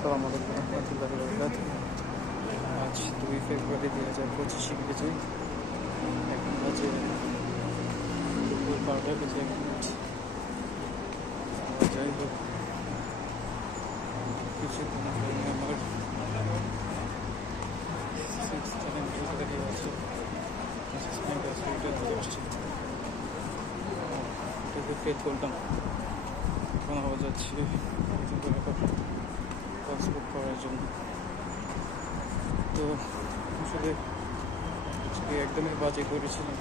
আসসালামু আলাইকুম রহমতুল্লাহি ওয়া বারাকাতুহু। আজ 2 ফেব্রুয়ারি 2025 ইংরেজি। এখন বাজে দুপুর 12টা বেজে 1 মিনিট। যাই হোক, কিছুক্ষণ আগে আমি আমার 6th অ্যানিভার্সারি আছে, অ্যাসেসমেন্ট আছে, ওইটা দিতে আসছি। ওটাকে ফেল করলাম। এখন আবার যাচ্ছি পাসপোর্ট করার জন্য। তো আসলে আজকে একদমই বাজে করেছিলাম।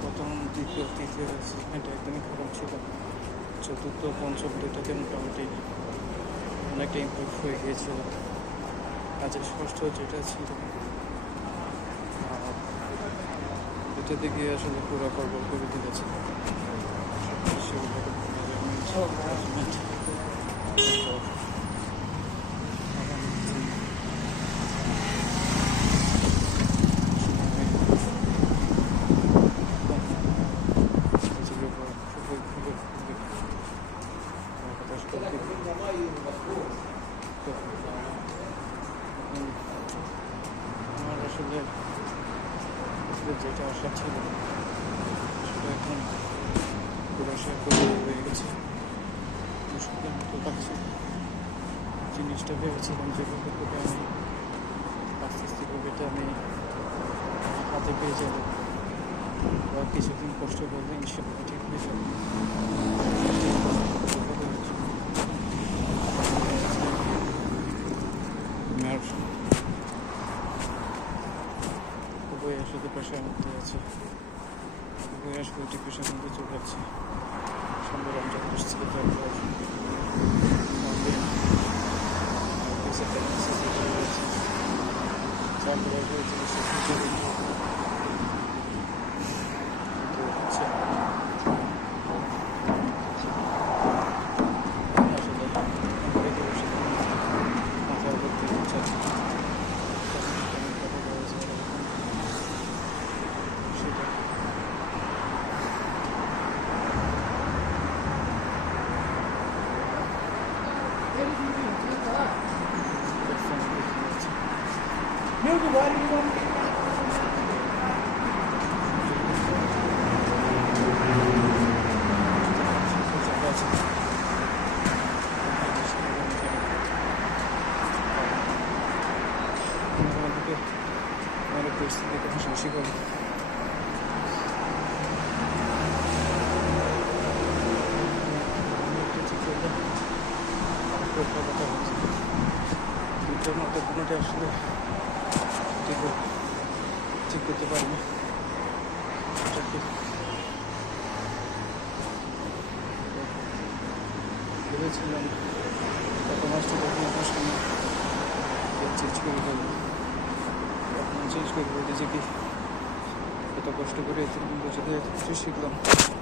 প্রথম, দ্বিতীয়, তৃতীয় অ্যাসেসমেন্ট একদমই খারাপ ছিল। চতুর্থ, পঞ্চম দুটাতে মোটামুটি অনেকটা ইমপ্রুভ হয়ে গিয়েছিল। কাজের ষষ্ঠ যেটা ছিল দুটাতে গিয়ে আসলে পুরো গড়বড় করে দিয়েছে। আমার আসলে যেটা আশা ছিল সেটা এখন পুরো হয়ে গেছে। মুশকিলের মতো লাগছে। জিনিসটা ভেবেছিলাম যেভাবে করে আমি আস্তে আস্তে করে এটা আমি হাতে পেয়ে যাব বা কিছুদিন কষ্ট করলে ইনশাল্লাহ ঠিক হয়ে যাবে। আমার খুবই আসলে প্রেশার মধ্যে আছে, খুবই আসলে ডিপ্রেশন মধ্যে চলে যাচ্ছে। সুন্দর রমজান আসছে, তারপর পরিস্থিতিকে হাসাহাসি করি। কথা বলছি দুটোর মতো কোনোটা আসলে ঠিক করতে পারিনি। ভেবেছিলাম গত মাসটা যখন আপনার সামনে চেঞ্জ করে ফেলবো, তখন চেঞ্জ করে বলতেছি কি এত কষ্ট করে 3 বছরে এত কিছু শিখলাম,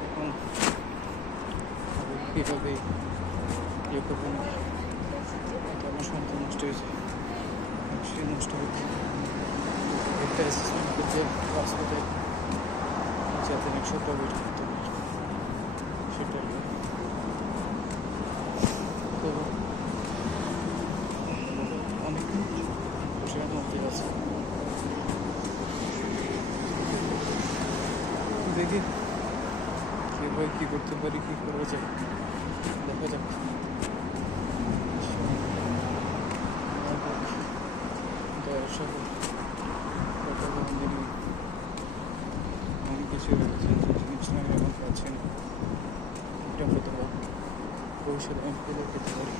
এখন কীভাবে ইয়ে করবো না। আমার সন্তান নষ্ট হয়েছে, সে নষ্ট হয়েছে একটা অ্যাসেসমেন্ট করতে ক্লাস করতে যাতে এক সপ্তাহ ওয়েট করতে হবে, সেটাই। তো অনেক খুশির মধ্যে আছে। দেখি কীভাবে কী করতে পারি, কী করা যায়, দেখা যাক। অনেক কিছু জিনিস আমি এখন পাচ্ছি না, এটা হতে পারে ভবিষ্যতে আমি ফেলে পেতে পারি।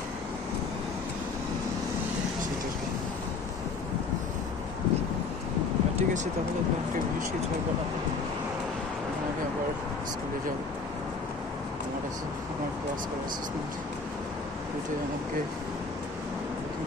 ঠিক আছে, তাহলে একটা বিশেষ কিছু হবে না। আমি আবার স্কুলে যাব। আমার ক্লাস করার অ্যাসেসমেন্ট ওইটাই আমাকে